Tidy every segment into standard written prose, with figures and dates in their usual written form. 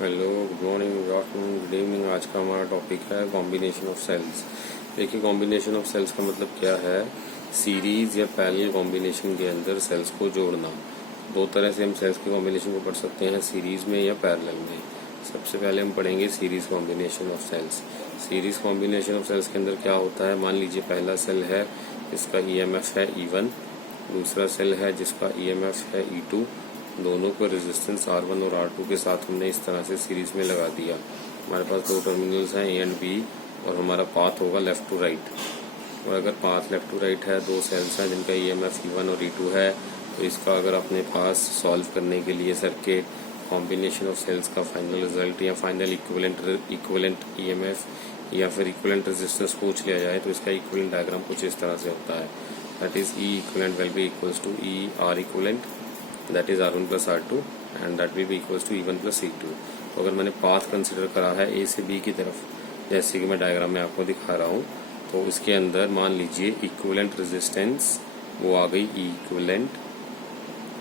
Hello, good morning, good afternoon, good evening. आज का हमारा टॉपिक है कॉम्बिनेशन ऑफ सेल्स। देखिए, कॉम्बिनेशन ऑफ सेल्स का मतलब क्या है। सीरीज या पैरेलल कॉम्बिनेशन के अंदर सेल्स को जोड़ना। दो तरह से हम सेल्स के कॉम्बिनेशन को पढ़ सकते हैं, सीरीज में या पैरेलल में। सबसे पहले हम पढ़ेंगे series combination of cells. Series combination of cells के अंदर क्या होता है, मान लीजिए पहला सेल है जिसका ईएमएफ है E1, दूसरा सेल है जिसका ईएमएफ है E2। दोनों को रेजिस्टेंस R1 और R2 के साथ हमने इस तरह से सीरीज में लगा दिया। हमारे पास दो टर्मिनल्स हैं A एंड B, और हमारा पाथ होगा लेफ्ट टू राइट। और अगर पाथ लेफ्ट टू राइट है, दो सेल्स हैं जिनका ईएमएफ E1 और E2 है, तो इसका अगर अपने पास सॉल्व करने के लिए सर्किट कॉम्बिनेशन ऑफ सेल्स का फाइनल रिजल्ट या फाइनल इक्विवेलेंट ईएमएफ या फिर इक्विवेलेंट रेजिस्टेंस पूछ लिया जाए, तो इसका इक्विवेलेंट डायग्राम कुछ इस तरह से होता है। That is E equivalent will be equals to E R equivalent, that is R1 plus R2 and that will be equals to E1 plus E2। तो अगर मैंने पाथ कंसिडर करा है A से B की तरफ, जैसे कि मैं डायग्राम में आपको दिखा रहा हूँ, तो इसके अंदर मान लीजिए इक्विवेलेंट रेजिस्टेंस वो आ गई E इक्विवेलेंट,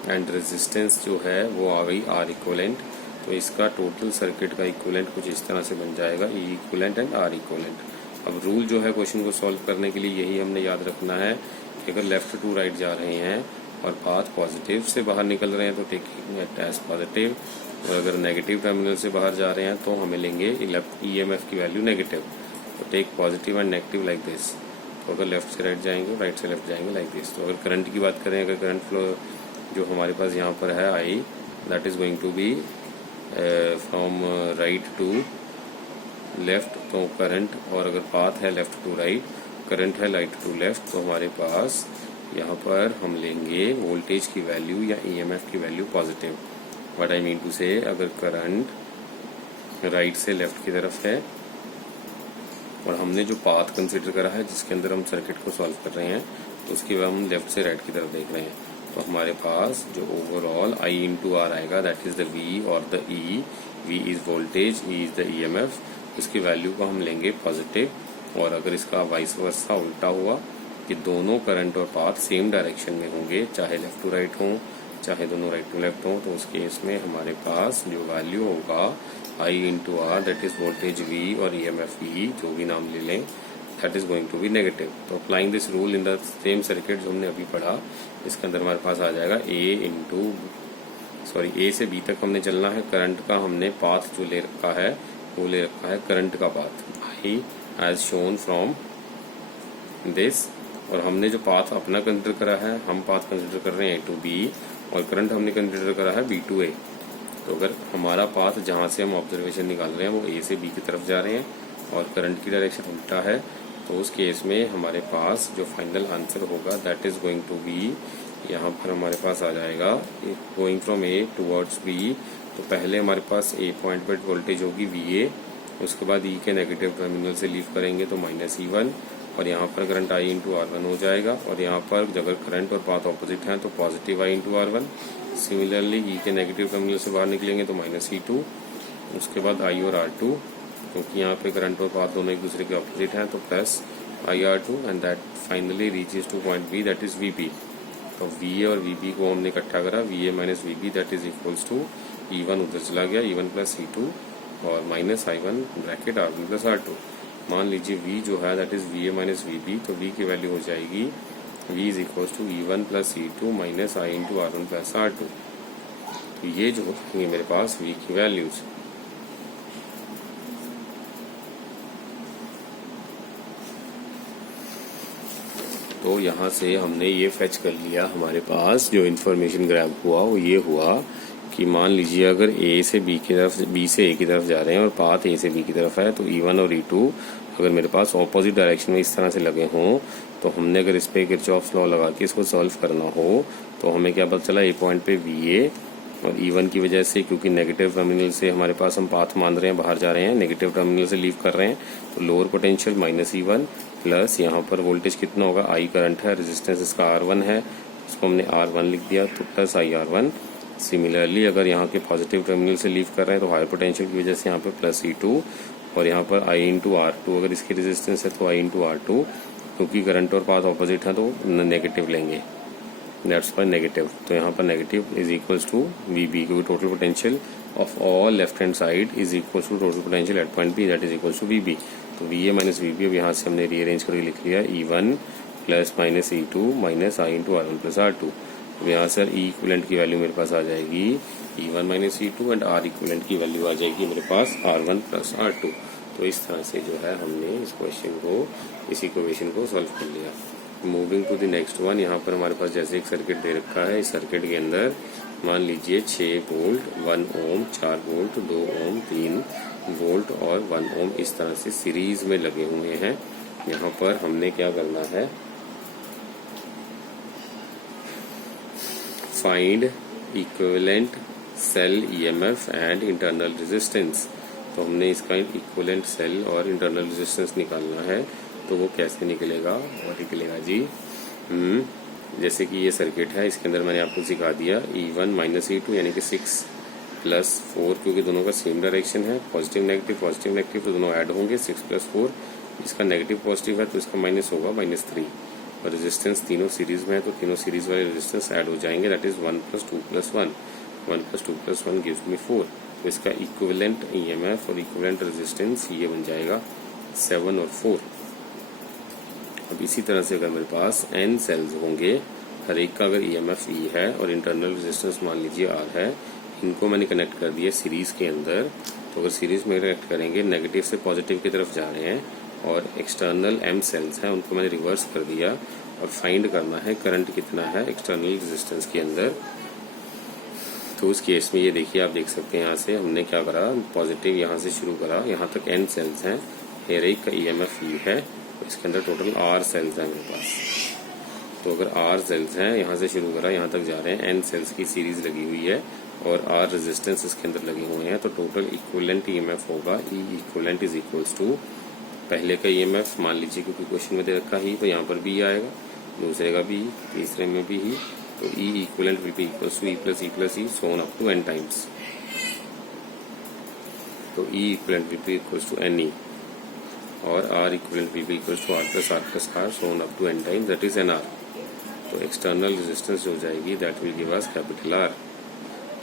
एंड रेजिस्टेंस जो है वो आ गई R इक्विवेलेंट। तो इसका टोटल सर्किट का इक्विवेलेंट कुछ इस तरह से बन जाएगा, E equivalent and R equivalent. अब रूल जो है क्वेश्चन को सॉल्व करने के लिए यही हमने याद रखना है कि अगर लेफ्ट टू राइट जा रहे हैं और पाथ पॉजिटिव से बाहर निकल रहे हैं तो टेकिंग इट एज पॉजिटिव, और अगर नेगेटिव टर्मिनल से बाहर जा रहे हैं तो हमें लेंगे ईएमएफ की वैल्यू नेगेटिव। तो take positive and negative like this. तो अगर लेफ्ट से राइट जाएंगे, राइट से लेफ्ट जाएंगे लाइक दिस। तो अगर करंट की बात करें, अगर करंट फ्लो जो हमारे पास यहाँ पर है I, that is going to be from right to left, तो करंट, और अगर पाथ है लेफ्ट टू राइट, करंट है राइट टू लेफ्ट, तो हमारे पास यहाँ पर हम लेंगे वोल्टेज की वैल्यू या ईएमएफ की value positive. What I mean to say, अगर करंट राइट से लेफ्ट की तरफ है और हमने जो पाथ कंसिडर करा है जिसके अंदर हम सर्किट को सॉल्व कर रहे हैं, तो उसकी वजह हम लेफ्ट से राइट की तरफ देख रहे हैं, तो हमारे पास जो ओवरऑल I इंटू आर आएगा, दैट इज द V और the E। V is voltage, E is the EMF. इसकी वैल्यू को हम लेंगे पॉजिटिव। और अगर इसका वाइस वर्सा उल्टा हुआ कि दोनों करंट और पाथ सेम डायरेक्शन में होंगे, चाहे लेफ्ट टू राइट हों चाहे दोनों राइट टू लेफ्ट हों, तो उस केस में हमारे पास जो वैल्यू होगा I into R, that is voltage V और ईएमएफ E, जो भी नाम ले लें, that is going to be negative. तो applying this rule in the same circuit जो हमने अभी पढ़ा, इसके अंदर हमारे पास आ जाएगा A से B तक हमने चलना है। करंट का हमने पाथ जो ले रखा है वो ले रखा है करंट का path I as shown from this, और हमने जो पाथ अपना कंसिडर करा है, हम पाथ कंसिडर कर रहे हैं A टू B, और करंट हमने कंसिडर करा है B टू A। तो अगर हमारा पाथ जहाँ से हम ऑब्जर्वेशन निकाल रहे हैं वो A से B की तरफ जा रहे हैं और करंट की डायरेक्शन उल्टा है, तो उस केस में हमारे पास जो फाइनल आंसर होगा that is going to be, यहाँ पर हमारे पास आ जाएगा going from A towards B। तो पहले हमारे पास A पॉइंट पर वोल्टेज होगी VA, उसके बाद E के नेगेटिव टर्मिनल से लीव करेंगे तो माइनस E1, और यहाँ पर करंट I इंटू R1 हो जाएगा, और यहाँ पर अगर करंट और पाथ ऑपोजिट हैं तो positive I into R1। Similarly E के नेगेटिव टर्मिनल से बाहर निकलेंगे तो माइनस E2, उसके बाद I और R2, क्योंकि यहाँ पे करंट और पाथ दोनों एक दूसरे के ऑपोजिट हैं, तो plus IR2, and that finally reaches two point B, that is VB। तो VA और VB को हमने इकट्ठा करा, VA minus VB that is equals to E1 उधर चला गया, E1 प्लस E2 और minus I1 bracket R1 plus R2। मान लीजिए V जो है that is VA minus VB, तो V की वैल्यू हो जाएगी V is equals to E1 plus E2 minus I into R1 plus R2। तो ये जो होंगे मेरे पास V की वैल्यूज। तो यहाँ से हमने ये फेच कर लिया, हमारे पास जो इन्फॉर्मेशन ग्रैब हुआ वो ये हुआ कि मान लीजिए अगर A से B की तरफ, B से A की तरफ जा रहे हैं और पाथ A से B की तरफ है, तो E1 और E2 अगर मेरे पास ऑपोजिट डायरेक्शन में इस तरह से लगे हों, तो हमने अगर इस पे किरचॉफ्स लॉ लगा के इसको सॉल्व करना हो, तो हमें क्या पता चला, A पॉइंट पे VA और E1 की वजह से, क्योंकि नेगेटिव टर्मिनल से हमारे पास हम पाथ मान रहे हैं, बाहर जा रहे हैं, नेगेटिव टर्मिनल से लीव कर रहे हैं, तो lower potential minus E1 plus यहाँ पर वोल्टेज कितना होगा, I करंट है, रेजिस्टेंस इसका R1 है, उसको हमने R1 लिख दिया, तो प्लस IR1। सिमिलरली अगर यहाँ के पॉजिटिव टर्मिनल से लीव कर रहे हैं तो हायर पोटेंशियल की वजह से यहाँ पे प्लस E2, और यहाँ पर I इंटू R2, अगर इसकी रेजिस्टेंस है तो I इंटू R2, क्योंकि करंट और पाथ ऑपोजिट है तो नेगेटिव लेंगे। That's why negative. तो यहाँ पर negative is equals to V B, क्योंकि total potential of all left hand side is equals to total potential at point B, that is equals to V B. तो V A minus V B अब यहाँ से हमने rearrange करके लिख लिया E1 plus minus E2 माइनस I into R1 plus R2। तो यहाँ सर ई इक्विवेलेंट की वैल्यू मेरे पास आ जाएगी E1 minus E2 and R equivalent की वैल्यू आ जाएगी मेरे पास R1 प्लस R2। तो इस तरह से जो है हमने इस क्वेश्चन को, इस इक्वेशन को सॉल्व कर लिया। Moving to the next one, यहाँ पर हमारे पास जैसे एक सर्किट दे रखा है, इस सर्किट के अंदर मान लीजिए 6 वोल्ट 1 ओम, 4 वोल्ट 2 ओम, 3 वोल्ट और 1 ओम इस तरह से सीरीज में लगे हुए हैं। यहाँ पर हमने क्या करना है, find equivalent cell EMF and internal resistance. तो हमने इसका इक्विवेलेंट सेल और इंटरनल रेजिस्टेंस निकालना है। तो वो कैसे निकलेगा, और निकलेगा जी जैसे कि ये सर्किट है, इसके अंदर मैंने आपको सिखा दिया E1 माइनस E2 यानी कि 6 प्लस 4, क्योंकि दोनों का सेम डायरेक्शन है, पॉजिटिव नेगेटिव तो दोनों ऐड होंगे। 6 प्लस 4, इसका नेगेटिव पॉजिटिव है तो इसका माइनस होगा -3। और रेजिस्टेंस तीनों सीरीज में है तो तीनों सीरीज वाले रेजिस्टेंस ऐड हो जाएंगे, that is 1 plus 2 plus 1, 1 plus 2 plus 1 gives me 4। तो इसका इक्विवेलेंट ईएमएफ और इक्विवेलेंट रेजिस्टेंस ये बन जाएगा 7 और 4। अब इसी तरह से अगर मेरे पास n सेल्स होंगे, हर एक का अगर ईएमएफ E है और इंटरनल रेजिस्टेंस मान लीजिए R है, इनको मैंने कनेक्ट कर दिया सीरीज के अंदर। तो अगर सीरीज में कनेक्ट करेंगे, नेगेटिव से पॉजिटिव की तरफ जा रहे हैं, और एक्सटर्नल m सेल्स हैं उनको मैंने रिवर्स कर दिया। और फाइंड करना है करंट कितना है एक्सटर्नल रेजिस्टेंस के अंदर। तो उस केस में ये देखिए, आप देख सकते हैं यहाँ से हमने क्या करा, पॉजिटिव यहाँ से शुरू करा, यहाँ तक n सेल्स हैं, हर एक का ईएमएफ E है, इसके अंदर टोटल R सेल्स हैं मेरे पास। तो अगर R सेल्स हैं, यहाँ से शुरू करा यहाँ तक जा रहे हैं, n सेल्स की सीरीज लगी हुई है और R रेजिस्टेंस इसके अंदर लगे हुए हैं, तो टोटल इक्विवेलेंट ईएमएफ होगा E equivalent is equals to, पहले का ईएमएफ मान लीजिए क्योंकि क्वेश्चन में दे रखा ही, तो यहाँ पर भी आएगा, दूसरे का भी, तीसरे में भी ही। तो E equivalent will be equals to E plus E so on up to n times. तो E equivalent will be equals to NE और R equivalent will be equals to R plus R so on up to n times, that is NR। तो external resistance जो हो जाएगी that will give us capital R।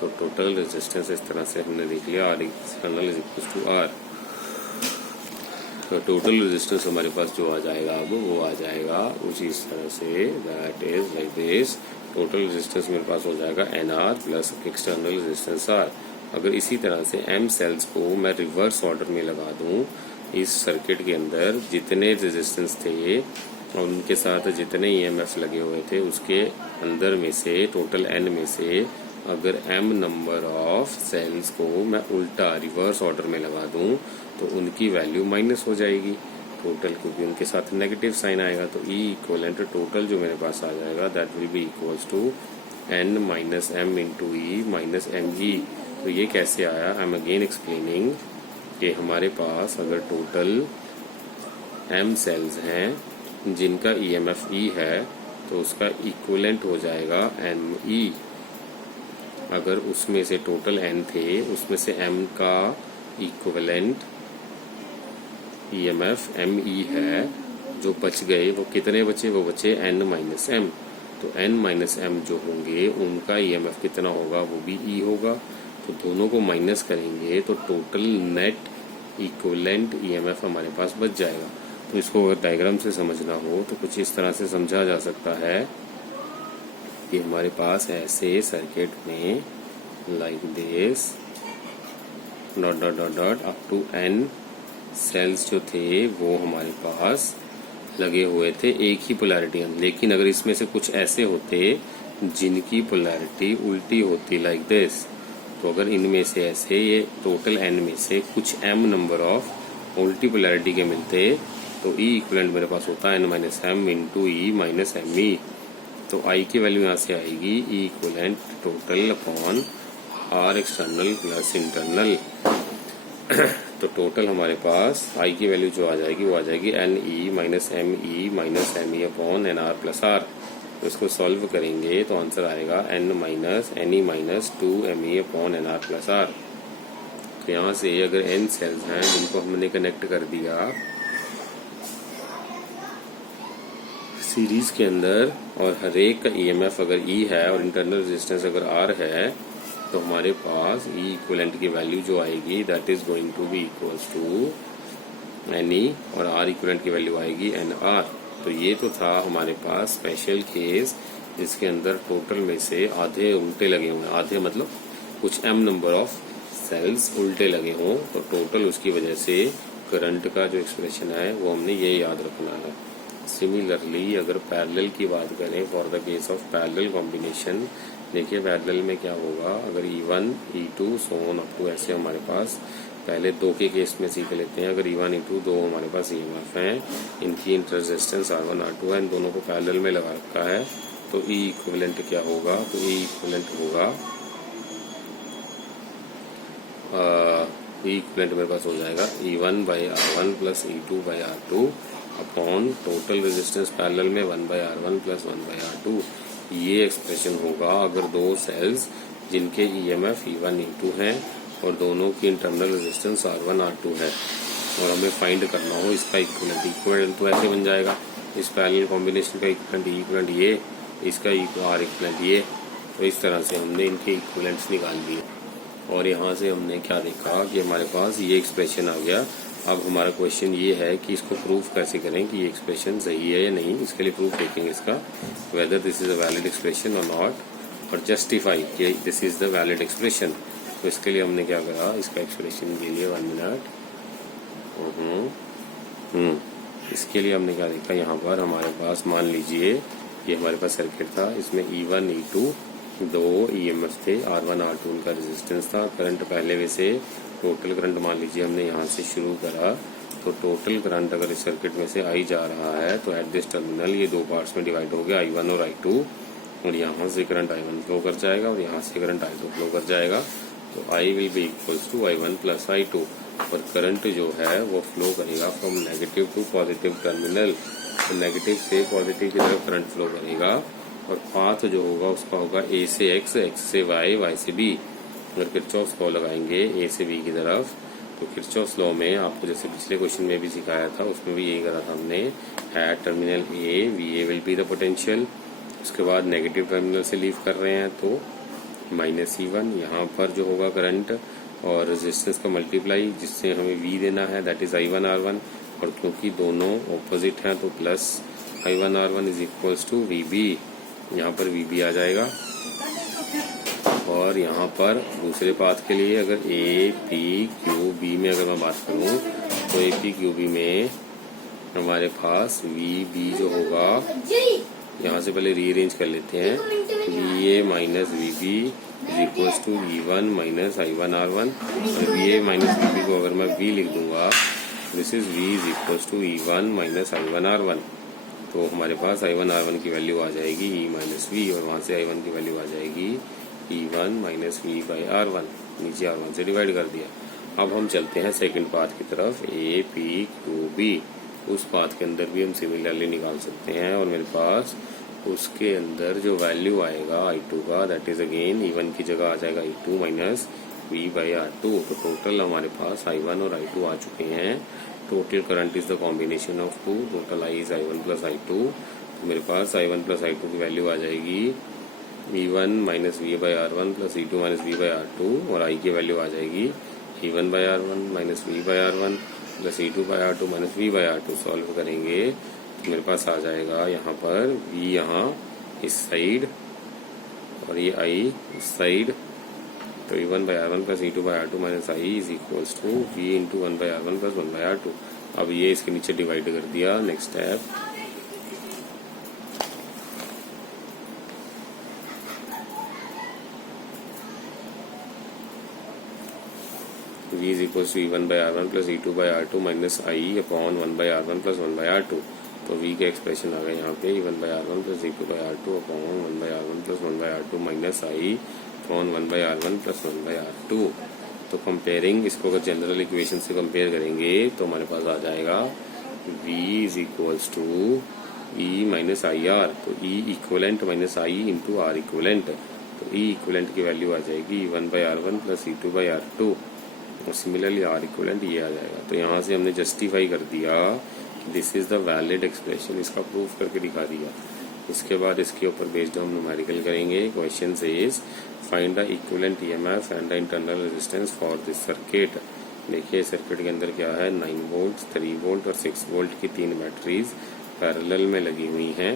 तो total resistance इस तरह से हमने देख लिया, R external is equals to R। तो टोटल रेजिस्टेंस हमारे पास जो आ जाएगा अब वो आ जाएगा कुछ इस तरह से, that is like this. Total resistance मेरे पास हो जाएगा NR plus external resistance R। अगर इसी तरह से M सेल्स को मैं रिवर्स ऑर्डर में लगा दूं, इस सर्किट के अंदर जितने रेजिस्टेंस थे और उनके साथ जितने EMF लगे हुए थे, उसके अंदर में से टोटल N में से अगर M नंबर ऑफ सेल्स को मैं उल्टा रिवर्स ऑर्डर में लगा दूं तो उनकी वैल्यू माइनस हो जाएगी टोटल, क्योंकि उनके साथ नेगेटिव साइन आएगा। तो E इक्वलेंट टोटल जो मेरे पास आ जाएगा that will be equals to N minus M into E minus ME। तो ये कैसे आया, आई एम अगेन एक्सप्लेनिंग कि हमारे पास अगर टोटल M सेल्स हैं जिनका EMF E है तो उसका इक्वलेंट हो जाएगा ME। अगर उसमें से टोटल N थे, उसमें से M का इक्वलेंट EMF ME है, जो बच गए वो कितने बचे, वो बचे N माइनस M। तो N माइनस M जो होंगे उनका EMF कितना होगा, वो भी E होगा। तो दोनों को माइनस करेंगे तो टोटल नेट इक्वलेंट EMF हमारे पास बच जाएगा। तो इसको अगर डायग्राम से समझना हो तो कुछ इस तरह से समझा जा सकता है कि हमारे पास ऐसे सर्किट में like this dot dot dot dot up to N cells जो थे वो हमारे पास लगे हुए थे एक ही पोलैरिटी। लेकिन अगर इसमें से कुछ ऐसे होते जिनकी पोलैरिटी उल्टी होती लाइक दिस, तो अगर इनमें से ऐसे ये टोटल N में से कुछ M नंबर ऑफ उल्टी पोलैरिटी के मिलते तो E इक्वलेंट मेरे पास होता N minus M into E minus ME। तो I की वैल्यू यहाँ से आएगी E equivalent total upon R external plus internal. तो टोटल हमारे पास I की वैल्यू जो आ जाएगी वो आ जाएगी NE minus ME minus ME upon NR plus R। तो इसको सॉल्व करेंगे तो आंसर आएगा N minus NE minus 2ME upon NR plus R। तो यहाँ से अगर N सेल्स हैं जिनको हमने कनेक्ट कर दिया सीरीज के अंदर और हर एक का ईएमएफ अगर ई है और इंटरनल रेजिस्टेंस अगर आर है तो हमारे पास ई इक्विवेलेंट की वैल्यू जो आएगी that is going to be equals to N E और आर इक्विवेलेंट की वैल्यू आएगी एन आर। तो ये तो था हमारे पास स्पेशल केस जिसके अंदर टोटल में से आधे उल्टे लगे हुए, आधे मतलब कुछ एम नंबर ऑफ सेल्स उल्टे लगे हों, तो टोटल उसकी वजह से करंट का जो एक्सप्रेशन है वो हमने ये याद रखना है। सिमिलरली अगर पैरेलल की बात करें for the case of parallel combination, देखिए पैरेलल में क्या होगा, अगर E1 E2 so on up to ऐसे हमारे पास पहले दो के केस में सीख लेते हैं। अगर E1 E2 दो हमारे पास EMF हैं, इनकी इंटर रेजिस्टेंस R1 R2 है, इन दोनों को पैरेलल में लगा रखा है, तो E इक्विवेलेंट क्या होगा, तो E इक्विवेलेंट होगा E इक्विवेलेंट मेरे पास हो जाएगा E1 by R1 plus E2 by R2 upon total resistance parallel में 1 by R1 plus 1 by R2। ये एक्सप्रेशन होगा अगर दो सेल्स जिनके EMF E1 E2 हैं और दोनों की इंटरनल रेजिस्टेंस R1 R2 है और हमें फाइंड करना हो इसका इक्विवेलेंट। इक्विवेलेंट तो ऐसे बन जाएगा, इस पैरेलल कॉम्बिनेशन का इक्विवेलेंट इक्विवेलेंट ये, इसका आर इक्विवेलेंट ये। तो इस तरह से हमने इनके इक्विवेलेंट्स निकाल दिए और यहाँ से हमने क्या देखा कि हमारे पास ये एक्सप्रेशन आ गया। अब हमारा क्वेश्चन ये है कि इसको प्रूफ कैसे करें कि ये एक्सप्रेशन सही है या नहीं। इसके लिए प्रूफ देखेंगे इसका, whether this is a valid expression और नॉट, और जस्टिफाई कि this is the valid expression. तो इसके लिए हमने क्या करा, इसका एक्सप्रेशन के लिए 1 मिनट इसके लिए हमने क्या देखा, यहाँ पर हमारे पास मान लीजिए ये हमारे पास सर्किट था, इसमें E1 E2 दो EMF थे, R1 R2 उनका रेजिस्टेंस था। करंट पहले वैसे टोटल करंट मान लीजिए हमने यहाँ से शुरू करा, तो टोटल करंट अगर इस सर्किट में से आई जा रहा है तो एट दिस टर्मिनल ये दो पार्ट्स में डिवाइड हो गया, I1 और I2, और यहाँ से करंट I1 फ्लो कर जाएगा और यहाँ से करंट I2 फ्लो कर जाएगा। तो I will be equals to I1 plus I2, और करंट जो है वो फ्लो करेगा from negative to positive terminal, तो नेगेटिव से पॉजिटिव की तरफ करंट फ्लो करेगा, और पाथ जो होगा उसका होगा A से X, X से Y, Y से B। अगर किरचॉफ्स लॉ लगाएंगे A से B की तरफ, तो किरचॉफ्स लॉ में आपको जैसे पिछले क्वेश्चन में भी सिखाया था, उसमें भी यही करा था हमने, at terminal A VA will be the potential. उसके बाद नेगेटिव टर्मिनल से लीव कर रहे हैं तो -E1, यहाँ पर जो होगा करंट और रेजिस्टेंस का मल्टीप्लाई जिससे हमें V देना है, दैट इज I1 R1, और क्योंकि दोनों ऑपोजिट हैं तो plus I1 R1 is equals to VB, यहाँ पर VB आ जाएगा। और यहाँ पर दूसरे पाथ के लिए अगर APQB में अगर मैं बात करूँ तो APQB में हमारे पास VB जो होगा, यहाँ से पहले रीअरेंज कर लेते हैं, VA minus VB is equals to E1 minus I1 R1, और VA माइनस VB को अगर मैं V लिख दूंगा, this is V is equals to E1 minus I1 R1, तो हमारे पास I1 R1 की वैल्यू आ जाएगी E माइनस V, और वहाँ से I1 की वैल्यू आ जाएगी E1 minus V by R1, नीचे R1 से डिवाइड कर दिया। अब हम चलते हैं सेकंड पाथ की तरफ, APQB। उस पाथ के अंदर भी हम सिमिलरली निकाल सकते हैं, और मेरे पास उसके अंदर जो वैल्यू आएगा I2 का, दैट इज अगेन E1 की जगह आ जाएगा E2 minus V by R2। तो टोटल हमारे पास I1 और I2 आ चुके हैं। Total current is the combination of two, total I is I1 plus I2, तो मेरे पास I1 प्लस I2 की वैल्यू आ जाएगी E1 minus V by R1 plus E2 minus V by R2, और I की वैल्यू आ जाएगी E1 by R1 minus V by R1 plus E2 by R2 minus V by R2। Solve करेंगे तो मेरे पास आ जाएगा यहाँ पर V यहाँ इस साइड और ये I इस साइड, तो E1 by R1 plus E2 by R2 minus I is equals to V into 1 by R1 plus 1 by R2। अब ये इसके नीचे डिवाइड कर दिया। Next step, V is equals to E1 by R1 plus E2 by R2 minus I upon 1 by R1 plus 1 by R2। तो V का expression आ गया यहाँ पे E1 by R1 plus E2 by R2 upon 1 by R1 plus 1 by R2 minus I upon 1 by R1 plus 1 by R2। तो comparing इसको अगर general equation से compare करेंगे तो हमारे पास आ जाएगा V is equals to E minus I R, तो E equivalent minus I into R equivalent, तो E इक्वलेंट की वैल्यू आ जाएगी E1 by R1 plus E2 by R2, और सिमिलरली R इक्वलेंट ये आ जाएगा। तो यहाँ से हमने जस्टिफाई कर दिया this is the valid expression, इसका प्रूफ करके दिखा दिया। इसके बाद इसके ऊपर बेस्ड हम न्यूमेरिकल करेंगे। Question is find the equivalent EMF and the internal resistance for this circuit. देखिए सर्किट के अंदर क्या है, 9 वोल्ट, 3 वोल्ट और 6 वोल्ट की 3 बैटरीज पैरेलल में लगी हुई हैं।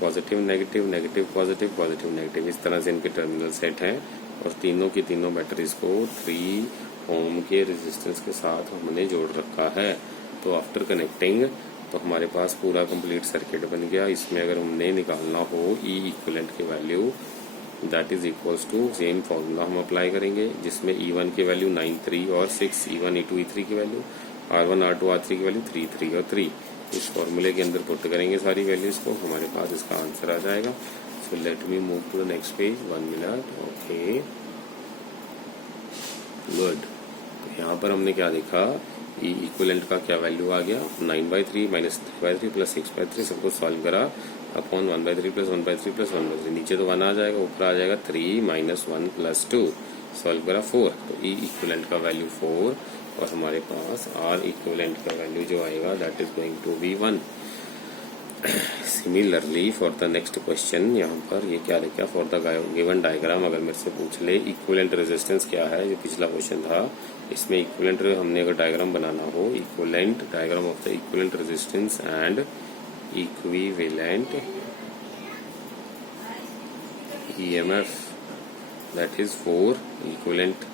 Positive negative, negative positive, positive negative, इस तरह से इनके टर्मिनल सेट हैं और तीनों की तीनों बैटरीज को 3 ओम के रेजिस्टेंस के साथ हमने जोड़ रखा है। तो आफ्टर कनेक्टिंग तो हमारे पास पूरा कंप्लीट सर्किट बन गया। इसमें अगर हमने निकालना हो ई इक्विवेलेंट की value, that is equals to same formula हम अप्लाई करेंगे, जिसमें E1 की वैल्यू 9, 3 और 6, E1, E2, E3 की वैल्यू, R1, R2, R3 की वैल्यू 3, 3 और 3। इस फॉर्मूले के अंदर पुट करेंगे सारी वैल्यूज को, हमारे पास इसका आंसर आ जाएगा। So let me move to the next page, 1 minute. Okay good. तो यहाँ पर हमने क्या देखा, ई इक्विवेलेंट का क्या वैल्यू आ गया, 9/3 माइनस 3/3 प्लस 6/3, सबको सॉल्व करा अपॉन 1/3 प्लस 1/3 प्लस 1/3, नीचे तो 1 आ जाएगा, ऊपर आ जाएगा 3 माइनस 1 प्लस 2, सॉल्व करा 4। तो ई इक्विवेलेंट का वैल्यू 4 और हमारे पास आर इक्विवेलेंट का वैल्यू जो आएगा that is going to be 1। Similarly for the next question, यहाँ पर ये क्या लिखा, फॉर द गिवन डायग्राम अगर मेरे से पूछ ले इक्विवेलेंट रेजिस्टेंस क्या है, जो पिछला क्वेश्चन था इसमें इक्विवेलेंट हमने अगर डायग्राम बनाना हो, equivalent diagram of the equivalent resistance and equivalent EMF that is 4 equivalent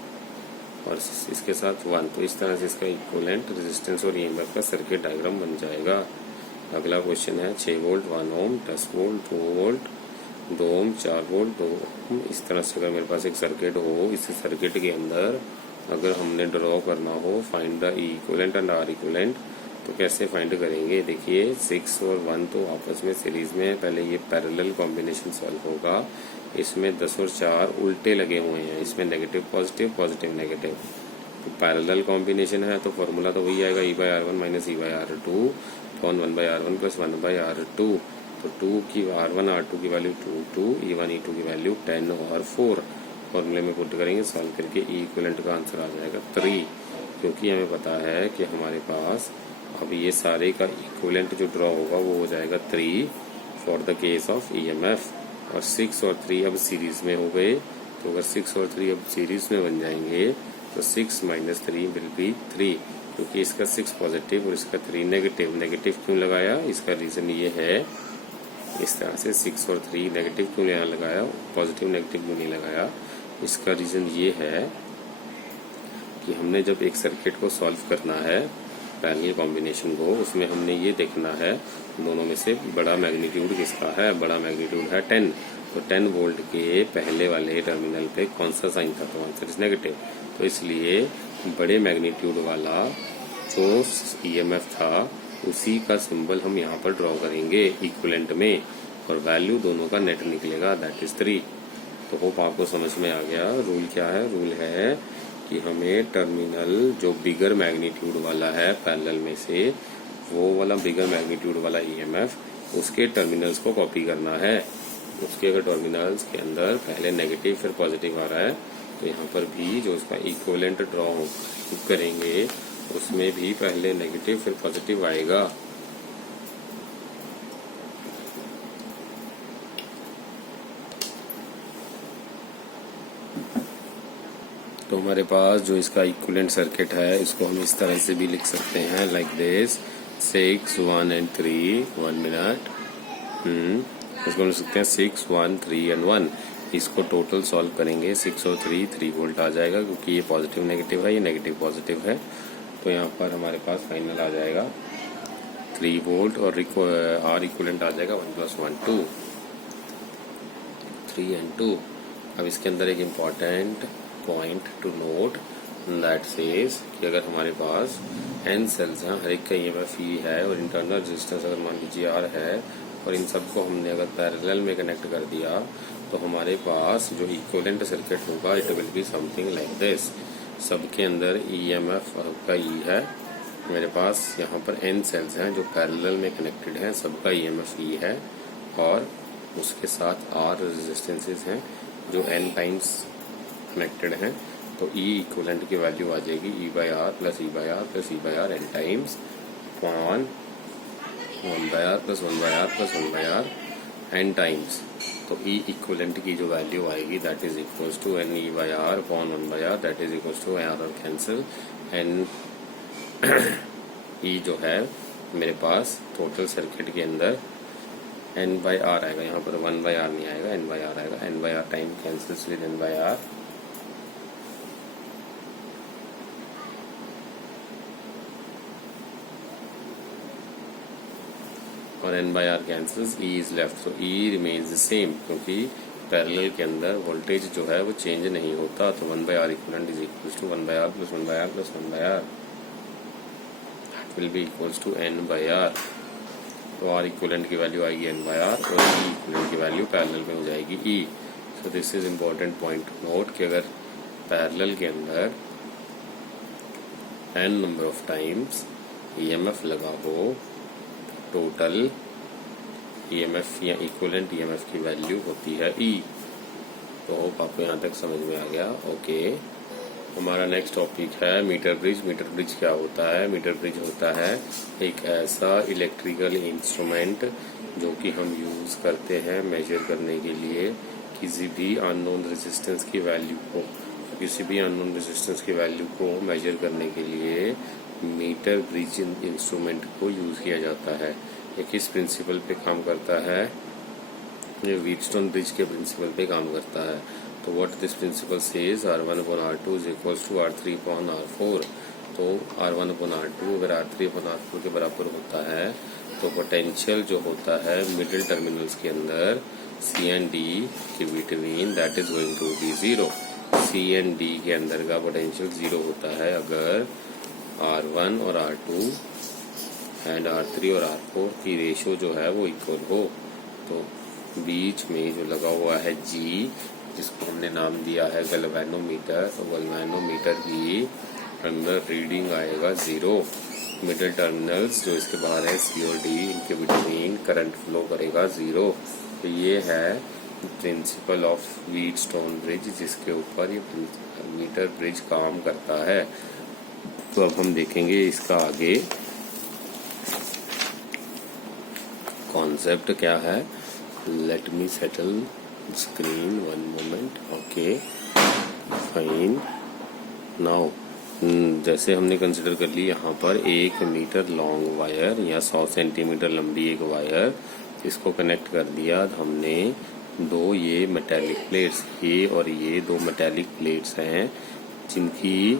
और इसके साथ 1, तो इस तरह से इसका इक्विवेलेंट रेजिस्टेंस और ईएमएफ का सर्किट डायग्राम बन जाएगा। अगला क्वेश्चन है 6 वोल्ट 1 ओम, 10 वोल्ट 2 वोल्ट 2 ओम, 4 वोल्ट 2 ओम। इस तरह से अगर मेरे पास एक सर्किट हो, इस सर्किट के अंदर अगर हमने ड्रॉ करना हो find the E equivalent and R equivalent, तो कैसे फाइंड करेंगे। देखिए 6 और 1 तो आपस में सीरीज में, पहले ये पैरेलल कॉम्बिनेशन सॉल्व होगा। इसमें 10 और 4 उल्टे लगे हुए हैं, इसमें नेगेटिव पॉजिटिव, पॉजिटिव नेगेटिव, तो पैरेलल कॉम्बिनेशन है तो फॉर्मूला तो वही आएगा E/R1 minus E/R2 upon 1/R1 plus 1/R2। तो 2 की R1 R2 की वैल्यू 2, E1 E2 की वैल्यू 10 और 4, फॉर्मूले में पुट करेंगे, सॉल्व करके ई इक्विवेलेंट का आंसर आ जाएगा 3, क्योंकि हमें पता है कि हमारे पास अब ये सारे का इक्विवेलेंट जो ड्रॉ होगा वो हो जाएगा 3 for the case of EMF. और 6 और 3 अब सीरीज में हो गए, तो अगर 6 और 3 अब सीरीज में बन जाएंगे तो 6 माइनस 3 विल बी 3, क्योंकि इसका 6 पॉजिटिव और इसका 3 नेगेटिव। नेगेटिव क्यों लगाया, इसका रीजन ये है, इस तरह से 6 और 3 नेगेटिव क्यों यहाँ लगाया, पॉजिटिव नेगेटिव क्यों नहीं लगाया, इसका रीजन ये है कि हमने जब एक सर्किट को सॉल्व करना है पैरेलल कॉम्बिनेशन को, उसमें हमने ये देखना है दोनों में से बड़ा मैग्नीट्यूड किसका है, बड़ा मैग्नीट्यूड है 10, तो 10 वोल्ट के पहले वाले टर्मिनल पे कौन सा साइन था, तो आंसर इज नेगेटिव। तो इसलिए बड़े मैग्नीट्यूड वाला जो ईएमएफ था उसी का सिंबल हम यहाँ पर ड्रॉ करेंगे इक्विवेलेंट में, और वैल्यू दोनों का नेट निकलेगा दैट इज 3। तो होप आपको समझ में आ गया। रूल क्या है, रूल है कि हमें टर्मिनल जो बिगर मैग्नीट्यूड वाला है पैरेलल में से, वो वाला बिगर मैग्नीट्यूड वाला ईएमएफ उसके टर्मिनल्स को कॉपी करना है। उसके अगर टर्मिनल्स के अंदर पहले नेगेटिव फिर पॉजिटिव आ रहा है, तो यहाँ पर भी जो उसका इक्विवेलेंट ड्रॉ करेंगे उसमें भी पहले नेगेटिव फिर पॉजिटिव आएगा। तो हमारे पास जो इसका इक्विवेलेंट सर्किट है इसको हम इस तरह से भी लिख सकते हैं, लाइक दिस 6 1 एंड 3 1 मिनट। इसको लिख सकते हैं 6 1 3 एंड 1। इसको टोटल सॉल्व करेंगे 6 और 3 वोल्ट आ जाएगा, क्योंकि ये पॉजिटिव नेगेटिव है, ये नेगेटिव पॉजिटिव है। तो यहाँ पर हमारे पास फाइनल आ जाएगा 3 वोल्ट और आर इक्विवेलेंट आ जाएगा 1 + 1 2 3 and 2। अब इसके अंदर एक important point to note that says कि अगर हमारे पास n सेल्स हैं, हर एक का ईएमएफ ई है और इंटरनल रेजिस्टेंस अगर मान लीजिए R है, और इन सबको हमने अगर पैरेलल में कनेक्ट कर दिया, तो हमारे पास जो इक्विवेलेंट सर्किट होगा it will be something like this. सबके अंदर ईएमएफ का ई है, मेरे पास यहाँ पर n सेल्स हैं जो पैरेलल में कनेक्टेड हैं, सबका ईएमएफ ई है, और उसके साथ R रेजिस्टेंसेस हैं जो n टाइम्स कनेक्टेड हैं। तो E इक्विवेलेंट की वैल्यू आ जाएगी E/R plus E/R plus E/R n times upon 1 by R plus 1 by R plus 1 by R N times. तो ई इक्वलेंट की जो वैल्यू आएगी that is equals to N E by R upon 1 by R, that is equals to R और cancel N E जो है मेरे पास total circuit के अंदर एन बाय आर आएगा, यहाँ पर 1 बाय आर नहीं आएगा, एन बाय आर आएगा। N by R time cancels with N by R, और N by R cancels, E is left, so E remains the same, क्योंकि पैरेलल के अंदर वोल्टेज जो है वो चेंज नहीं होता। तो 1 by R equivalent is equals to 1 by R plus 1 by R plus 1 by R, that will be equals to N by R. तो आर इक्वलेंट की वैल्यू आएगी एन बाय आर और ई इक्वलेंट की value parallel में हो जाएगी E. So this is important point to note कि अगर पैरेलल के अंदर N number of times EMF लगा हो, टोटल ईएमएफ या इक्विवेलेंट ईएमएफ की वैल्यू होती है ई। तो होप आपको यहाँ तक समझ में आ गया। ओके, हमारा नेक्स्ट टॉपिक है मीटर ब्रिज। मीटर ब्रिज क्या होता है? मीटर ब्रिज होता है एक ऐसा इलेक्ट्रिकल इंस्ट्रूमेंट जो कि हम यूज करते हैं मेजर करने के लिए किसी भी अननोन रेजिस्टेंस की वैल्यू को। किसी भी अननोन रेजिस्टेंस की वैल्यू को मेजर करने के लिए मीटर ब्रिज इंस्ट्रूमेंट को यूज किया जाता है। ये किस प्रिंसिपल पे काम करता है? ये व्हीटस्टोन ब्रिज के प्रिंसिपल पे काम करता है। तो what this principle says, R1 upon R2 is equals to R3 upon R4। तो R1 अपॉन R2 अगर R3 अपॉन R4 के बराबर होता है तो पोटेंशियल जो होता है मिडिल टर्मिनल्स के अंदर C एंड D के between that is going to be zero. C and D के अंदर का पोटेंशियल जीरो होता है अगर R1 और R2 एंड R3 और R4 की रेशियो जो है वो इक्वल हो। तो बीच में जो लगा हुआ है G, जिसको हमने नाम दिया है गैल्वेनोमीटर, तो गैल्वेनोमीटर की अंदर रीडिंग आएगा जीरो। मिडिल टर्मिनल्स जो इसके बाहर है C और D, इनके बिटवीन करंट फ्लो करेगा जीरो। तो ये है प्रिंसिपल ऑफ व्हीटस्टोन ब्रिज, जिसके ऊपर ये मीटर ब्रिज काम करता है। तो अब हम देखेंगे इसका आगे कॉन्सेप्ट क्या है। Let me settle screen one moment. Okay fine. Now जैसे हमने कंसिडर कर ली यहाँ पर 1 मीटर लॉन्ग वायर या 100 सेंटीमीटर लंबी एक वायर, इसको कनेक्ट कर दिया हमने। दो ये मेटेलिक प्लेट्स, ये और ये दो मेटेलिक प्लेट्स हैं जिनकी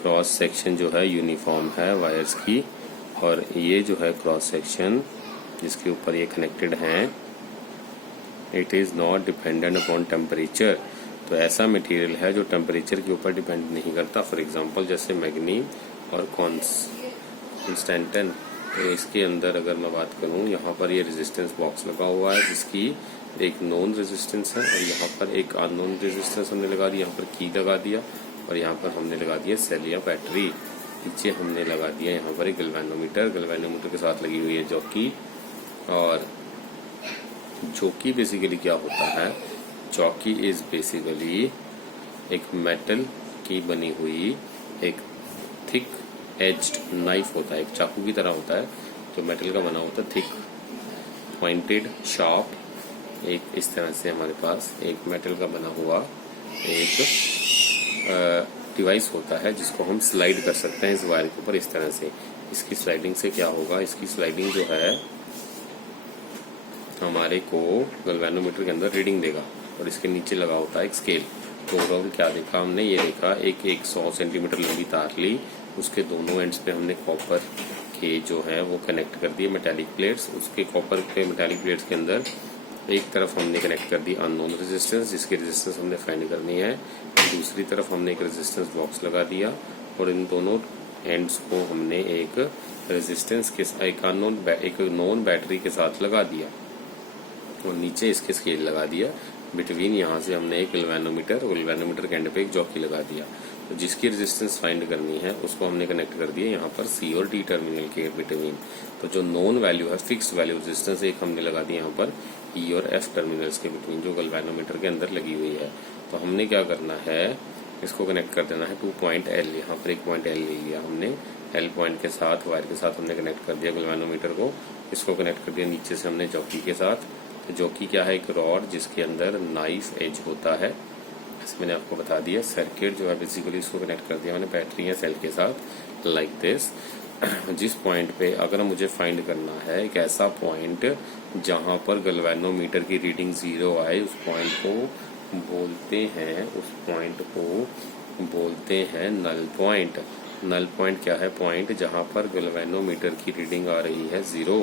क्रॉस सेक्शन जो है यूनिफॉर्म है वायर्स की, और ये जो है क्रॉस सेक्शन जिसके ऊपर ये कनेक्टेड हैं, it is not dependent upon temperature. तो ऐसा मटेरियल है जो टेम्परेचर के ऊपर डिपेंड नहीं करता। फॉर एग्जांपल जैसे मैग्नी और कॉन्स्टेंटन, तो इसके अंदर अगर मैं बात करूं, यहाँ पर ये रेजिस्टेंस बॉक्स लगा हुआ है जिसकी एक नॉन रेजिस्टेंस है, और यहाँ पर एक अननोन रेजिस्टेंस हमने लगा दिया, यहाँ पर की लगा दिया, और यहाँ पर हमने लगा दिया सेल या बैटरी। पीछे हमने लगा दिया यहाँ पर एक गैल्वेनोमीटर, गैल्वेनोमीटर के साथ लगी हुई है जॉकी। और जॉकी बेसिकली क्या होता है? जॉकी इज बेसिकली एक मेटल की बनी हुई एक थिक एज्ड नाइफ होता है, एक चाकू की तरह होता है जो मेटल का बना होता है, थिक पॉइंटेड शार्प। एक इस तरह से हमारे पास एक मेटल का बना हुआ एक डिवाइस होता है जिसको हम स्लाइड कर सकते हैं इस वायर के ऊपर इस तरह से। इसकी स्लाइडिंग से क्या होगा? इसकी स्लाइडिंग जो है हमारे को गैल्वेनोमीटर के अंदर रीडिंग देगा, और इसके नीचे लगा होता है एक स्केल। तो ओवरऑल क्या देखा हमने? ये देखा एक 100 सेंटीमीटर लंबी तार ली, उसके दोनों एंड्स पे हमने कॉपर के जो है वो कनेक्ट कर दिए मेटालिक प्लेट्स। उसके कॉपर के मेटालिक प्लेट्स के अंदर एक तरफ हमने कनेक्ट कर दी अननोन रेजिस्टेंस, जिसकी रेजिस्टेंस हमने फाइंड करनी है। दूसरी तरफ हमने एक रेजिस्टेंस बॉक्स लगा दिया, और इन दोनों एंड्स को हमने एक रेजिस्टेंस के एक नॉन बैटरी के साथ लगा दिया, और नीचे इसके स्केल लगा दिया। बिटवीन यहाँ से हमने एक गैल्वेनोमीटर के एंड पे एक जॉकी लगा दिया। तो जिसकी रेजिस्टेंस फाइंड करनी है उसको हमने कनेक्ट कर दिया यहाँ पर C और D टर्मिनल के बिटवीन। तो जो नॉन वैल्यू है, फिक्स्ड वैल्यू रेजिस्टेंस, एक हमने लगा दी यहाँ पर E और F टर्मिनल्स के बिटवीन जो गैल्वेनोमीटर के अंदर लगी हुई है। तो हमने क्या करना है? इसको कनेक्ट कर देना है 2 पॉइंट L। यहाँ पर एक पॉइंट L ले लिया हमने, L पॉइंट के साथ वायर के साथ हमने कनेक्ट कर दिया गैल्वेनोमीटर को, इसको कनेक्ट कर दिया नीचे से हमने जॉकी के साथ। तो जॉकी क्या है, एक रॉड जिसके अंदर नाइफ एज होता है, ऐसे मैंने आपको बता दिया। सर्किट जो है बेसिकली इसको कनेक्ट कर दिया मैंने बैटरी या सेल के साथ लाइक दिस। जिस पॉइंट पे अगर मुझे फाइंड करना है एक ऐसा पॉइंट जहां पर गैल्वेनोमीटर की रीडिंग 0 आए, उस पॉइंट को बोलते हैं, उस पॉइंट को बोलते हैं नल पॉइंट। नल पॉइंट क्या है, पॉइंट जहां पर गैल्वेनोमीटर की रीडिंग आ रही है 0,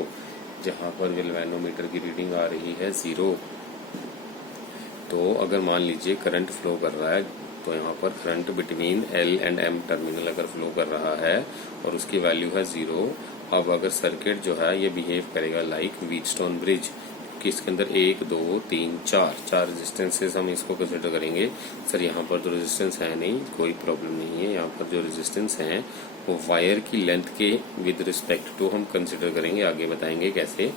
जहां पर गैल्वेनोमीटर की रीडिंग आ रही है 0। तो अगर मान लीजिए करंट फ्लो कर रहा है, तो यहाँ पर current between L and M terminal अगर फ्लो कर रहा है और उसकी वैल्यू है 0। अब अगर सर्किट जो है ये बिहेव करेगा लाइक व्हीटस्टोन ब्रिज, कि इसके अंदर 1 2 3 4 रेजिस्टेंसेस हम इसको कंसिडर करेंगे। सर यहाँ पर तो रेजिस्टेंस है नहीं, कोई प्रॉब्लम नहीं है। यहाँ पर जो रेजिस्टेंस है वो वायर की लेंथ के विद रिस्पेक्ट टू हम कंसिडर करेंगे, आगे बताएंगे कैसे।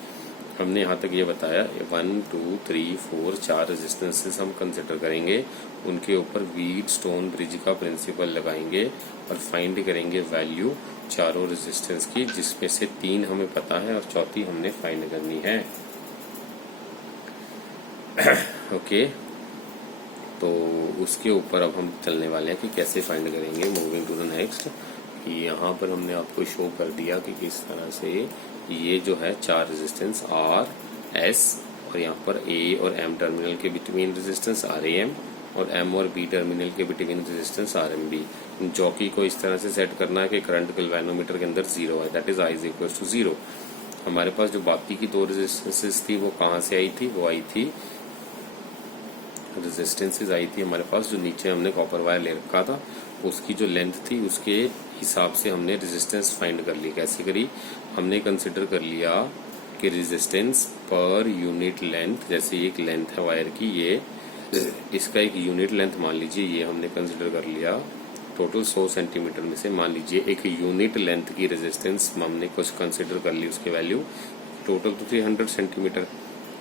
हमने यहाँ तक ये बताया 1 2 3 4 4 रेजिस्टेंसेस हम कंसिडर करेंगे, उनके ऊपर व्हीटस्टोन ब्रिज का प्रिंसिपल लगाएंगे और फाइंड करेंगे वैल्यू चारों रेजिस्टेंस की, जिसमें से 3 हमें पता है और चौथी हमने फाइंड करनी है। ओके, तो उसके ऊपर अब हम चलने वाले हैं कि कैसे फाइंड करेंगे। मूविंग टू द नेक्स्ट, यहाँ पर हमने आपको शो कर दिया कि किस तरह से ये जो है 4 रेजिस्टेंस R S और यहाँ पर A और M टर्मिनल के बिटवीन रेजिस्टेंस RAM और M और B टर्मिनल के बिटवीन रेजिस्टेंस RMB। जॉकी को इस तरह से सेट करना है कि करंट गैल्वेनोमीटर के अंदर 0 है, that is I is equal to 0। हमारे पास जो बाकी की 2 रेजिस्टेंसेस थी वो कहाँ से आई थी, वो आई थी रेजिस्टेंसेस आई थी हमारे पास जो नीचे हमने कॉपर वायर ले रखा था, उसकी जो लेंथ थी उसके हिसाब से हमने रेजिस्टेंस फाइंड कर ली। कैसे करी, हमने कंसिडर कर लिया कि रेजिस्टेंस पर यूनिट लेंथ, जैसे एक लेंथ है वायर की, ये इसका एक यूनिट लेंथ मान लीजिए, ये हमने कंसिडर कर लिया टोटल 100 सेंटीमीटर में से। मान लीजिए एक यूनिट लेंथ की रेजिस्टेंस हमने कुछ कंसिडर कर ली, उसकी वैल्यू टोटल तो 300 सेंटीमीटर,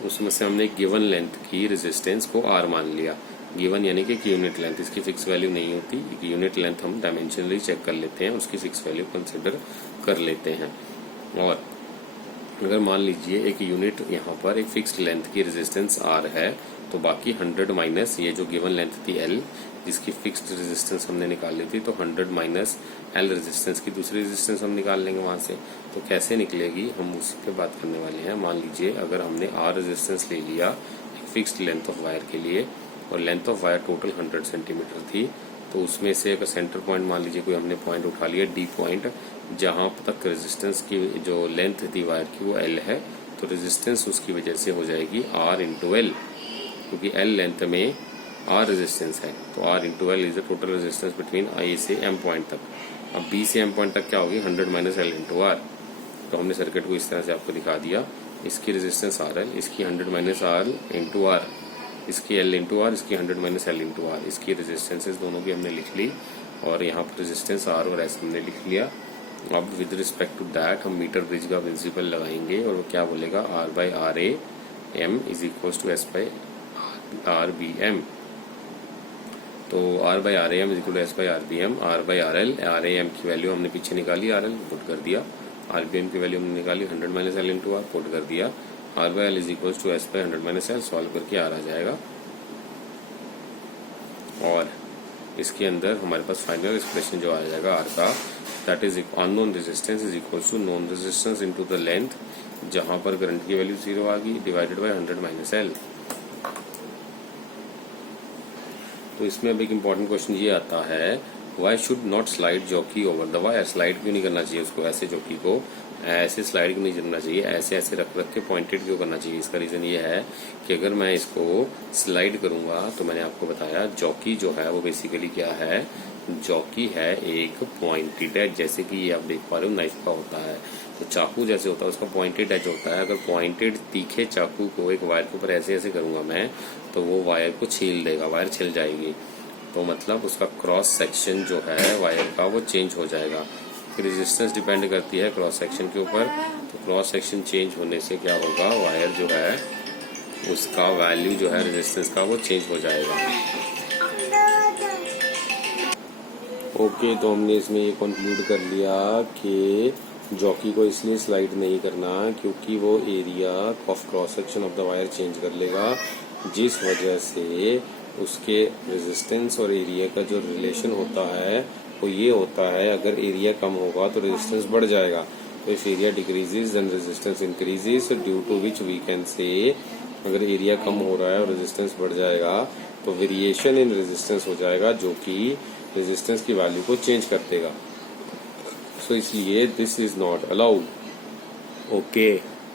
उसमें से हमने गिवन लेंथ की रेजिस्टेंस को R मान लिया। गिवन यानी कि एक यूनिट लेंथ, इसकी फिक्स वैल्यू नहीं होती, एक यूनिट लेंथ हम डायमेंशनली चेक कर लेते हैं, उसकी फिक्स वैल्यू कंसिडर कर लेते हैं। और अगर मान लीजिए एक यूनिट यहाँ पर एक फिक्स्ड लेंथ की रेजिस्टेंस R है, तो बाकी 100 माइनस ये जो गिवन लेंथ थी L, जिसकी फिक्स्ड रेजिस्टेंस हमने निकाल ली थी, तो 100 माइनस L रेजिस्टेंस की दूसरी रेजिस्टेंस हम निकाल लेंगे वहां से। तो कैसे निकलेगी हम उसी पे बात करने वाले हैं। मान लीजिए अगर हमने R रेजिस्टेंस ले लिया एक फिक्स्ड लेंथ ऑफ वायर के लिए और length of wire total 100 centimetre थी, तो उसमें से अगर सेंटर पॉइंट मान लीजिए कोई हमने पॉइंट उठा लिया D पॉइंट, जहां तक रेजिस्टेंस की जो लेंथ थी वायर की वो L है, तो रेजिस्टेंस उसकी वजह से हो जाएगी R इंटू L, क्योंकि L लेंथ में R रेजिस्टेंस है, तो R into L is the total resistance between I से M पॉइंट तक। अब B से M पॉइंट तक क्या होगी, 100 माइनस L इंटू R। तो हमने सर्किट को इस तरह से आपको दिखा दिया, इसकी रेजिस्टेंस RL, इसकी 100 माइनस R इंटू R, इसकी L इंटू R, इसकी 100 माइनस L इंटू R, इसकी रेजिस्टेंसेज दोनों की हमने लिख ली और यहाँ पर रेजिस्टेंस R और S हमने लिख लिया। अब विद रिस्पेक्ट टू दैट हम मीटर ब्रिज का प्रिंसिपल लगाएंगे और वो क्या बोलेगा, R by RAM is equal to S by RBM। तो R by RAM is equal to S by RBM, R by RL, RAM की वैल्यू हमने पीछे निकाली, RL पुट कर दिया, RBM की वैल्यू हमने निकाली 100 minus L into R put कर दिया, R by L is equal to S by 100 minus L, solve करके R आ जाएगा। और इसके अंदर हमारे पास फाइनल एक्सप्रेशन जो आ जाएगा R का, that is unknown resistance is equal to known resistance into the length, जहां पर करंट की वैल्यू 0 आ गई, डिवाइडेड बाय 100 माइनस L। तो इसमें अब एक इम्पोर्टेंट क्वेश्चन ये आता है, why should not slide jockey over the wire. Slide क्यों नहीं करना चाहिए उसको, ऐसे जॉकी को ऐसे स्लाइड क्यों नहीं करना चाहिए, ऐसे ऐसे रख रख के पॉइंटेड क्यों करना चाहिए। इसका रीजन ये है कि अगर मैं इसको स्लाइड करूंगा, तो मैंने आपको बताया जॉकी जो है वो बेसिकली क्या है, जॉकी है एक पॉइंटेड एज, जैसे कि ये आप देख पा रहे हो नाइफ का होता है, तो चाकू जैसे होता है उसका पॉइंटेड एज होता है। अगर पॉइंटेड तीखे चाकू को एक वायर के ऊपर ऐसे ऐसे करूंगा मैं, तो वो वायर को छील देगा, वायर छिल जाएगी, तो मतलब उसका क्रॉस सेक्शन जो है वायर का वो चेंज हो जाएगा। रेजिस्टेंस डिपेंड करती है क्रॉस सेक्शन के ऊपर, तो क्रॉस सेक्शन चेंज होने से क्या होगा, वायर जो है उसका वैल्यू जो है रेजिस्टेंस का वो चेंज हो जाएगा। ओके, तो हमने इसमें ये कंक्लूड कर लिया कि जॉकी को इसलिए स्लाइड नहीं करना क्योंकि वो area of cross section of the wire change कर लेगा, जिस वजह से उसके रेजिस्टेंस और एरिया का जो रिलेशन होता है वो ये होता है, अगर एरिया कम होगा तो रेजिस्टेंस बढ़ जाएगा। तो if area decreases then resistance increases, due to which we can say अगर एरिया कम हो रहा है और रेजिस्टेंस बढ़ जाएगा तो वेरिएशन इन रेजिस्टेंस हो जाएगा, जो कि रेजिस्टेंस की वैल्यू को चेंज कर देगा। सो इसलिए this is not allowed. Okay.